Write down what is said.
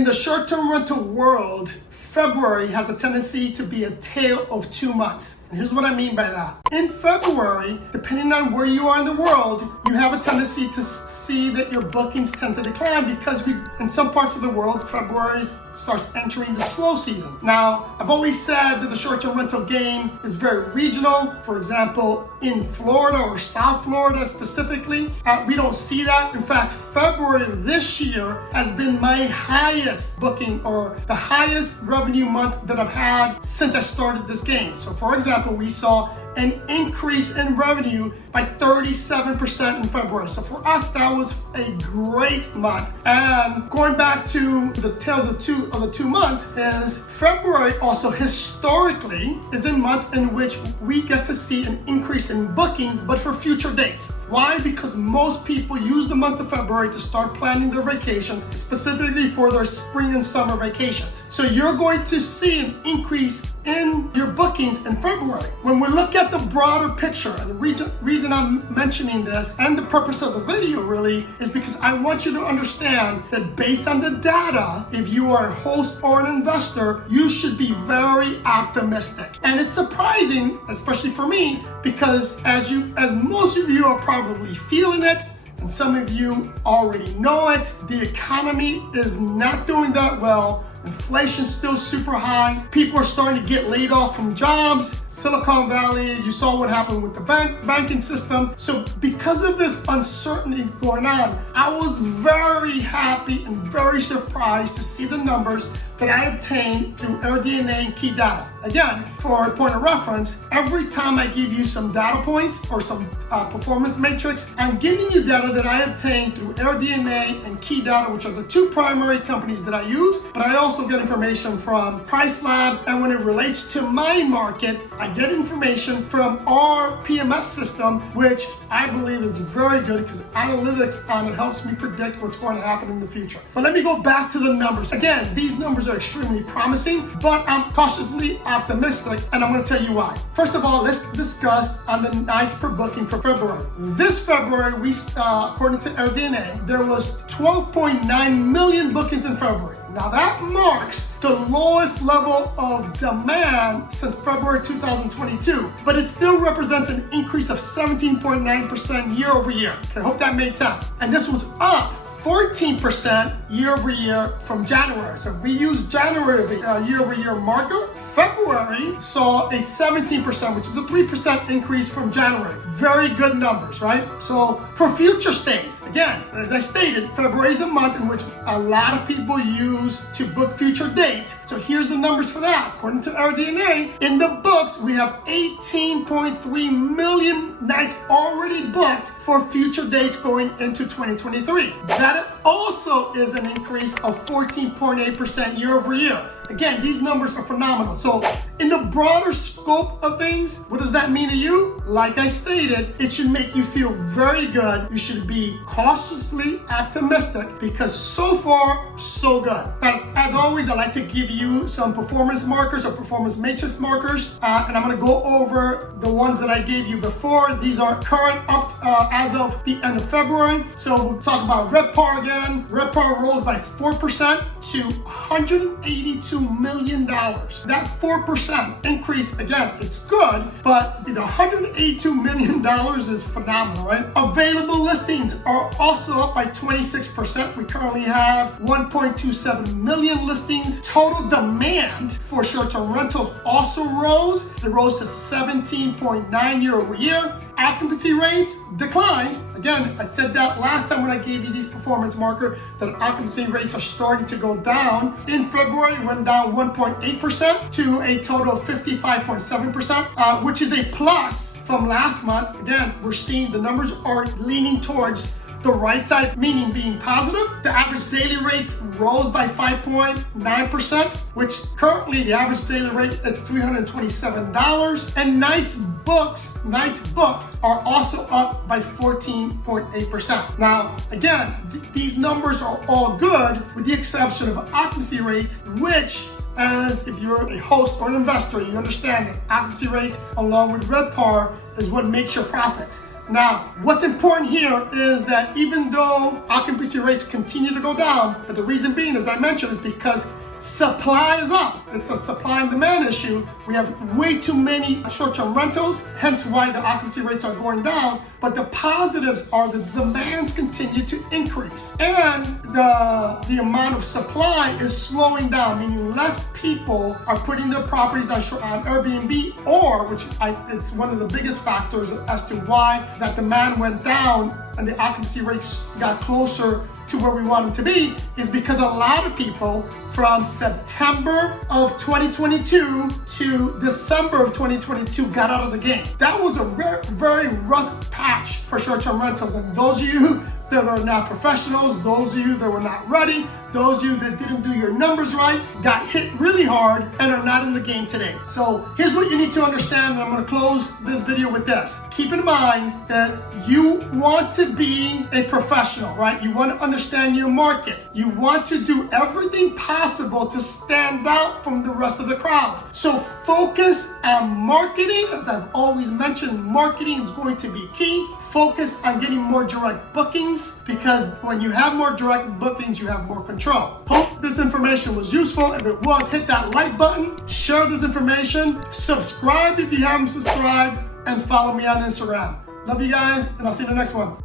In the short-term rental world, February has a tendency to be a tale of 2 months. And here's what I mean by that. In February, depending on where you are in the world, you have a tendency to see that your bookings tend to decline because in some parts of the world, February starts entering the slow season. Now, I've always said that the short-term rental game is very regional. For example, in Florida or South Florida specifically, we don't see that. In fact, February of this year has been my highest booking or the highest revenue month that I've had since I started this game. So for example, we saw an increase in revenue by 37% in February. So for us, that was a great month. And going back to the tales of the 2 months is February also historically is a month in which we get to see an increase in bookings, but for future dates. Why? Because most people use the month of February to start planning their vacations, specifically for their spring and summer vacations. So you're going to see an increase in your bookings in February. When we look at the broader picture, and the reason I'm mentioning this and the purpose of the video really is because I want you to understand that based on the data, if you are a host or an investor, you should be very optimistic. And it's surprising, especially for me, because as most of you are probably feeling it, and some of you already know it, the economy is not doing that well. Inflation's still super high. People are starting to get laid off from jobs. Silicon Valley, you saw what happened with the banking system. So because of this uncertainty going on, I was very happy and very surprised to see the numbers that I obtained through AirDNA and key data. Again, for a point of reference, every time I give you some data points or some performance matrix, I'm giving you data that I obtained through AirDNA and key data, which are the two primary companies that I use, but I also get information from PriceLab, and when it relates to my market, I get information from our PMS system, which I believe is very good because analytics on it helps me predict what's going to happen in the future. But let me go back to the numbers. Again, these numbers are extremely promising, but I'm cautiously optimistic, and I'm going to tell you why. First of all, let's discuss on the nights per booking for February. This February, according to AirDNA, there was 12.9 million bookings in February. Now that marks the lowest level of demand since February 2022, but it still represents an increase of 17.9% year over year. I hope that made sense. And this was up 14% year over year from January. So if we use January as a year over year marker, February saw a 17%, which is a 3% increase from January. Very good numbers, right? So for future stays, again, as I stated, February is a month in which a lot of people use to book future dates. So here's the numbers for that. According to our DNA, in the books, we have 18.3 million nights already booked for future dates going into 2023. That also is an increase of 14.8% year over year. Again, these numbers are phenomenal. So in the broader scope of things, what does that mean to you? Like I stated, it should make you feel very good. You should be cautiously optimistic because so far, so good. As always, I like to give you some performance markers or performance matrix markers, and I'm gonna go over the ones that I gave you before. These are current up as of the end of February. So we'll talk about RevPAR again. RevPAR rose by 4% to $182 million. That 4% increase, again, it's good, but the $182 million is phenomenal, right? Available listings are also up by 26%. We currently have 1.27 million listings. Total demand for short-term rentals also rose. It rose to 17.9 year over year. Occupancy rates declined. Again, I said that last time when I gave you these performance marker that occupancy rates are starting to go down. In February, it went down 1.8% to a total of 55.7%, which is a plus from last month. Again, we're seeing the numbers are leaning towards the right side, meaning being positive. The average daily rates rose by 5.9%, which currently the average daily rate is $327. And nights booked are also up by 14.8%. Now, again, these numbers are all good with the exception of occupancy rates, which as if you're a host or an investor, you understand that occupancy rates along with RevPAR is what makes your profits. Now, what's important here is that even though occupancy rates continue to go down, but the reason being, as I mentioned, is because supply is up. It's a supply and demand issue. We have way too many short-term rentals, hence why the occupancy rates are going down. But the positives are the demands continue to increase. And the amount of supply is slowing down, meaning less people are putting their properties on Airbnb, or, it's one of the biggest factors as to why that demand went down and the occupancy rates got closer to where we want them to be, is because a lot of people from September of 2022 to December of 2022 got out of the game. That was a very, very rough patch for short-term rentals. And those of you that are not professionals, those of you that were not ready, those of you that didn't do your numbers right, got hit really hard and are not in the game today. So here's what you need to understand, and I'm gonna close this video with this. Keep in mind that you want to be a professional, right? You want to understand your market. You want to do everything possible to stand out from the rest of the crowd. So focus on marketing. As I've always mentioned, marketing is going to be key. Focus on getting more direct bookings, because when you have more direct bookings, you have more control. Hope this information was useful. If it was, hit that like button, share this information, subscribe if you haven't subscribed, and follow me on Instagram. Love you guys, and I'll see you in the next one.